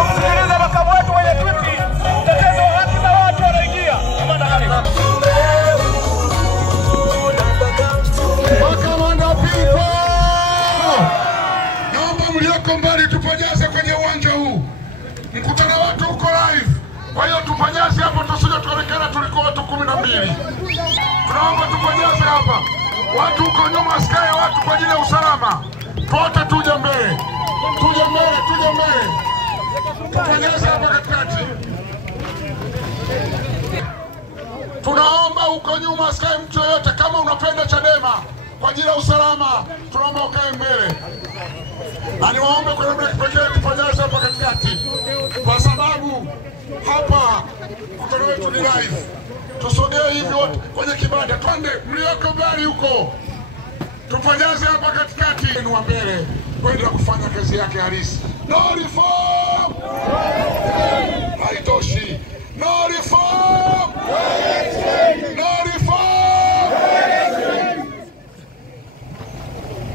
kumsikiliza makamu wetu mwenye kiti mtetezi wa haki za watu anaingia. Makamanda people, naomba mlioko mbali tupajaze kwenye uwanja huu. Mkutano watu uko live, kwa hiyo tupajaze hapo, tusije tuonekana tulikuwa watu 12. Tunaomba tupajaze hapa. Watu huko nyuma asikae watu kwa ajili ya usalama. Pote tuje mbele. Tuje mbele, tuje mbele. Tupajaze hapa katikati. Tunaomba huko nyuma asikae mtu yoyote. Kama unapenda Chadema kwa ajili ya usalama, tunaomba ukae mbele. Na niwaombe kwa namna kipekee tupajaze hapa katikati. Kwa sababu hapa mkutano wetu ni live. Tusogee hivi wote kwenye kibanda. Twende mlioko mbali huko. Tupajaze hapa katikati. Ni wa mbele kwenda kufanya kazi yake halisi. No reform! Haitoshi. No reform! No reform!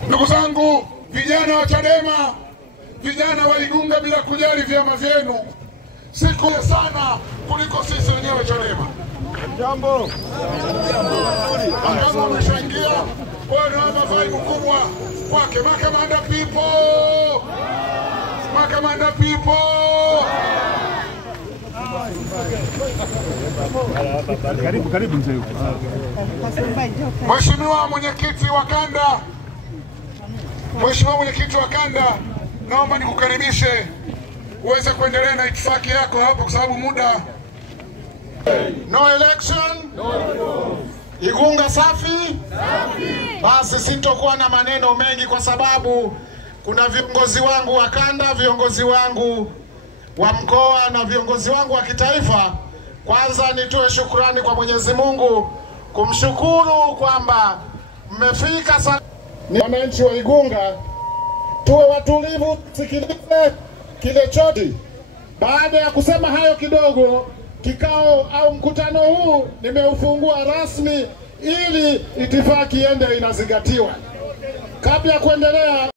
Ndugu zangu, vijana wa Chadema, vijana wa Igunga, bila kujali vyama vyenu, siku sana kuliko sisi wenyewe Chadema. Jambo. Kama umeshaingia, wewe na vibe kubwa kwake. Makamanda people! Makamanda people! Karibu mzee. Mheshimiwa mwenyekiti wa kanda, Mheshimiwa mwenyekiti wa kanda, naomba nikukaribishe uweze kuendelea na itifaki yako hapo kwa sababu muda. No election, no reform. Igunga safi? Safi. Basi sitokuwa na maneno mengi kwa sababu kuna viongozi wangu wa kanda, viongozi wangu wa mkoa na viongozi wangu wa kitaifa. Kwanza nitoe shukrani kwa Mwenyezi Mungu, kumshukuru kwamba mmefika sana. Ni wananchi wa Igunga, tuwe watulivu, sikilize kile chote. Baada ya kusema hayo kidogo, kikao au mkutano huu nimeufungua rasmi ili itifaki iende inazingatiwa. Kabla ya kuendelea